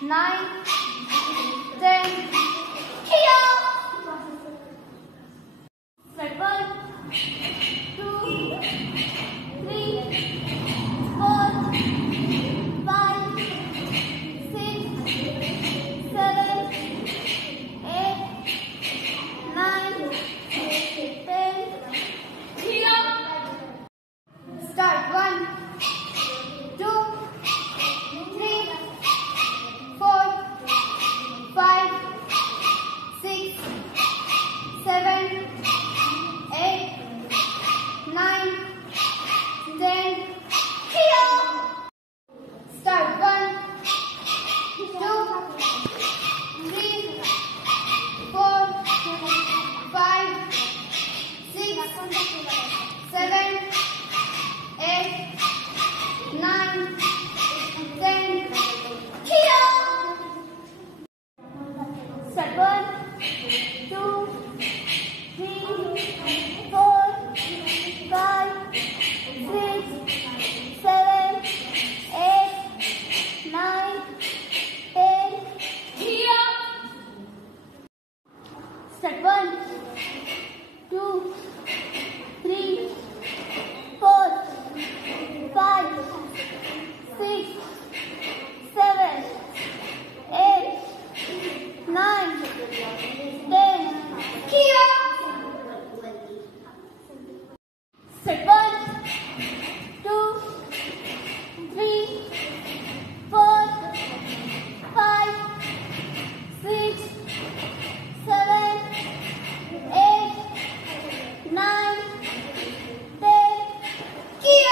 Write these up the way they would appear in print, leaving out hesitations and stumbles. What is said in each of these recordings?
9, 10. Here. Start 1, 2, 3, 4, 5, 6, 7, 8, 9, 10. Here. Start 1, 2, 3, 4, 5, 6, 7, 8, 9, 10. Here. Start 1, 2, 3, 4, 5, 6, 7, 8, 9, 10. Here. Start 1, 2, 3, 4, 5, 6, 7, 8, 9, 10. Here. Start 1, 2, 3, 4, 5, 6, 7, 8, 9, 10. Here. Start 1, 2, 3, 4, 5, 6, 7, 8, 9, 10. Here.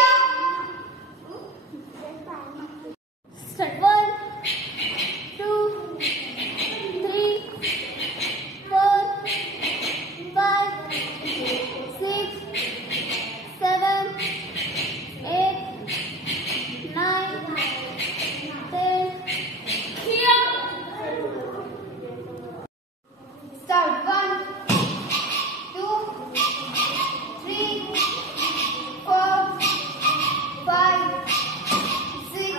Start 1, 2, 3, 4, 5, 6, 7, 8, 9, 10. Here. Start 1, 2, 3, 4, 5, 6,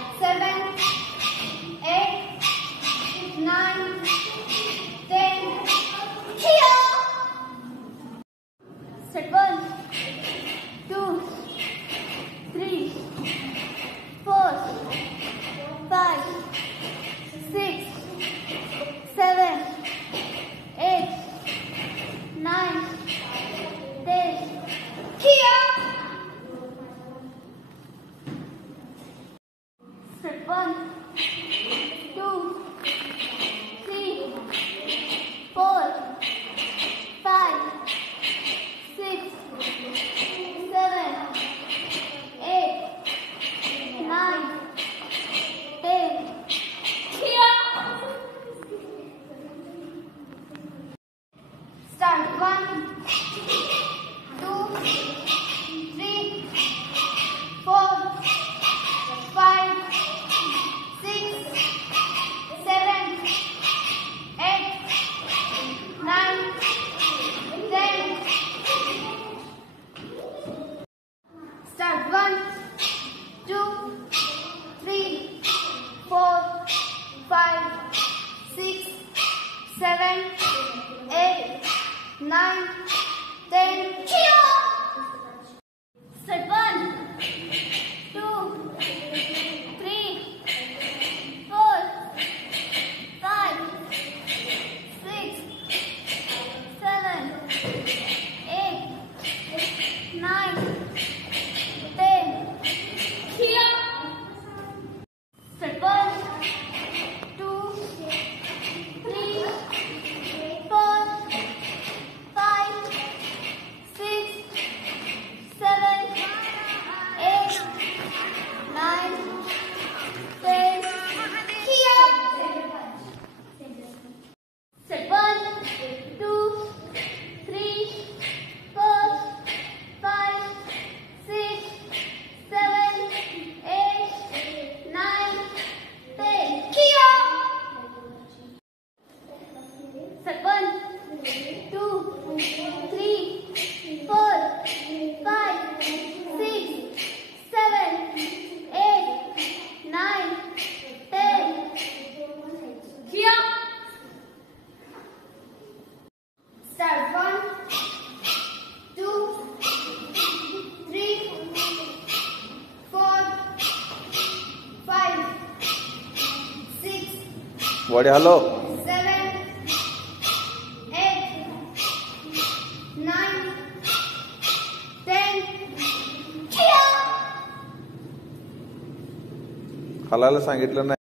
7, 8, 9, 10. Here. Start 1, 2, 3, 4, 5, 6, 7, 8, 9, 10. Here. Start 1, 2, 3, 4, 5, 6, 7, 8, 9, 10. Here. Start 1, 2, 3, 4, 5, 6, 7, 8, 9, 10. Start 1, 2, 3, 4, 5, 6, 7, 8, 9, 10. Here. Start 1, 2, 3, 4, 5, 6, 7, 8, 9, 10. Here. Start 1, 2, 3, 4, 5, body हलव. 7, 8, 9, 10. हलायला सांगितलं नाही.